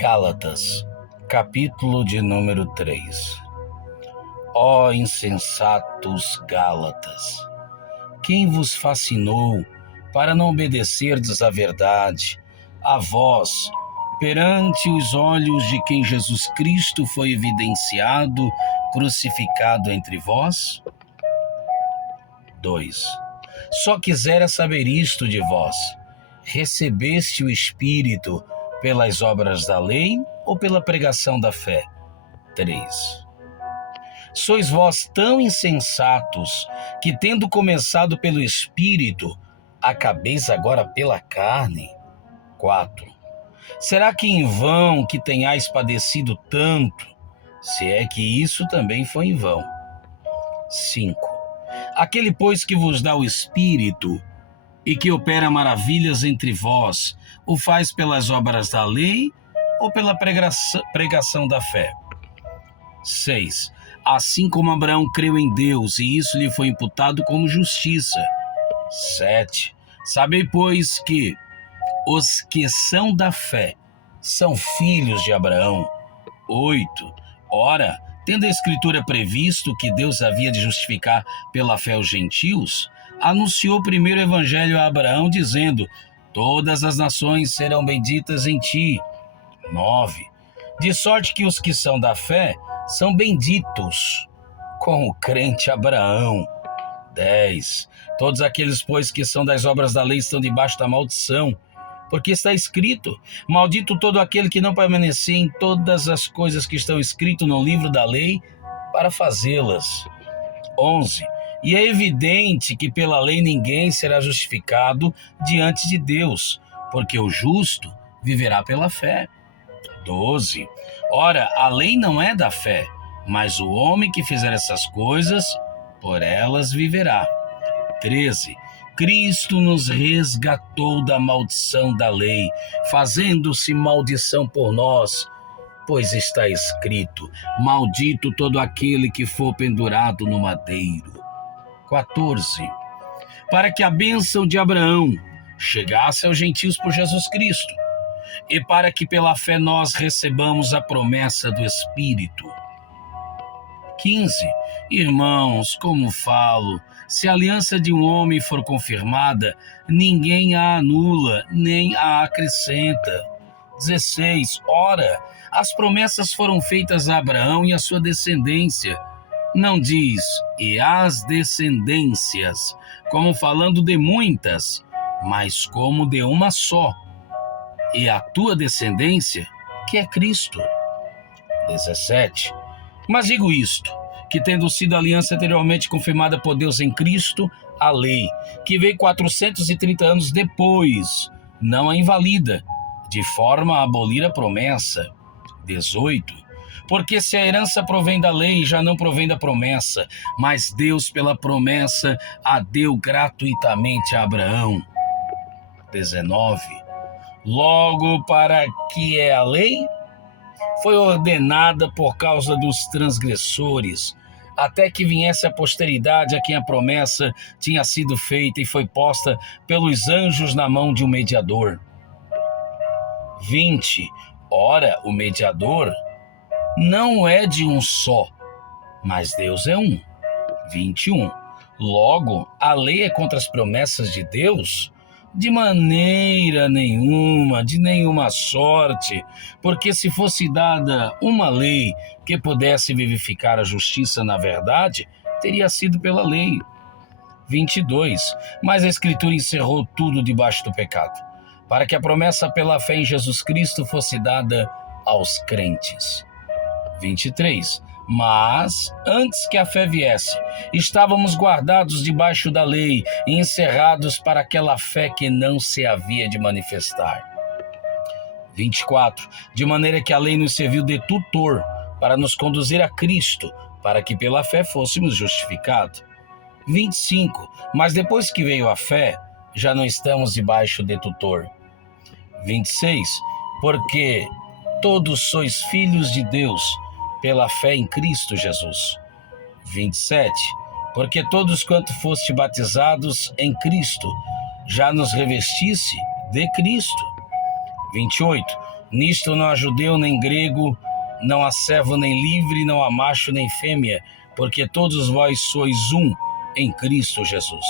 Gálatas, capítulo de número 3. Ó insensatos Gálatas, quem vos fascinou para não obedecerdes à verdade, a vós, perante os olhos de quem Jesus Cristo foi evidenciado, crucificado entre vós? 2. Só quisera saber isto de vós: recebeste o Espírito pelas obras da lei ou pela pregação da fé? 3. Sois vós tão insensatos que, tendo começado pelo Espírito, acabeis agora pela carne? 4. Será que em vão que tenhais padecido tanto, se é que isso também foi em vão? 5. Aquele, pois, que vos dá o Espírito e que opera maravilhas entre vós, o faz pelas obras da lei ou pela pregação da fé? 6. Assim como Abraão creu em Deus, e isso lhe foi imputado como justiça. 7. Sabei, pois, que os que são da fé são filhos de Abraão. 8. Ora, tendo a Escritura previsto que Deus havia de justificar pela fé os gentios, anunciou primeiro o Evangelho a Abraão, dizendo: todas as nações serão benditas em ti. 9. De sorte que os que são da fé são benditos com o crente Abraão. 10. Todos aqueles, pois, que são das obras da lei estão debaixo da maldição, porque está escrito: maldito todo aquele que não permanecer em todas as coisas que estão escritas no livro da lei para fazê-las. 11. E é evidente que pela lei ninguém será justificado diante de Deus, porque o justo viverá pela fé. 12. Ora, a lei não é da fé, mas o homem que fizer essas coisas, por elas viverá. 13. Cristo nos resgatou da maldição da lei, fazendo-se maldição por nós, pois está escrito: maldito todo aquele que for pendurado no madeiro. 14. Para que a bênção de Abraão chegasse aos gentios por Jesus Cristo, e para que pela fé nós recebamos a promessa do Espírito. 15. Irmãos, como falo, se a aliança de um homem for confirmada, ninguém a anula, nem a acrescenta. 16. Ora, as promessas foram feitas a Abraão e a sua descendência. Não diz, e as descendências, como falando de muitas, mas como de uma só, e a tua descendência, que é Cristo. 17. Mas digo isto, que tendo sido a aliança anteriormente confirmada por Deus em Cristo, a lei, que veio 430 anos depois, não a invalida, de forma a abolir a promessa. 18. Porque se a herança provém da lei, já não provém da promessa, mas Deus pela promessa a deu gratuitamente a Abraão. 19. Logo, para que é a lei? Foi ordenada por causa dos transgressores, até que viesse a posteridade a quem a promessa tinha sido feita e foi posta pelos anjos na mão de um mediador. 20. Ora, o mediador não é de um só, mas Deus é um. 21. Logo, a lei é contra as promessas de Deus? De maneira nenhuma, de nenhuma sorte, porque se fosse dada uma lei que pudesse vivificar a justiça na verdade, teria sido pela lei. 22. Mas a Escritura encerrou tudo debaixo do pecado, para que a promessa pela fé em Jesus Cristo fosse dada aos crentes. 23. Mas, antes que a fé viesse, estávamos guardados debaixo da lei e encerrados para aquela fé que não se havia de manifestar. 24. De maneira que a lei nos serviu de tutor para nos conduzir a Cristo, para que pela fé fôssemos justificados. 25. Mas depois que veio a fé, já não estamos debaixo de tutor. 26. Porque todos sois filhos de Deus, pela fé em Cristo Jesus. 27. Porque todos quanto foste batizados em Cristo, já nos revestisse de Cristo. 28. Nisto não há judeu nem grego, não há servo nem livre, não há macho nem fêmea, porque todos vós sois um em Cristo Jesus.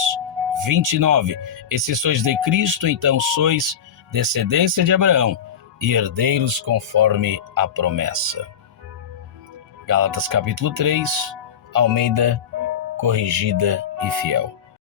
29. E se sois de Cristo, então sois descendência de Abraão e herdeiros conforme a promessa. Gálatas capítulo 3, Almeida, corrigida e fiel.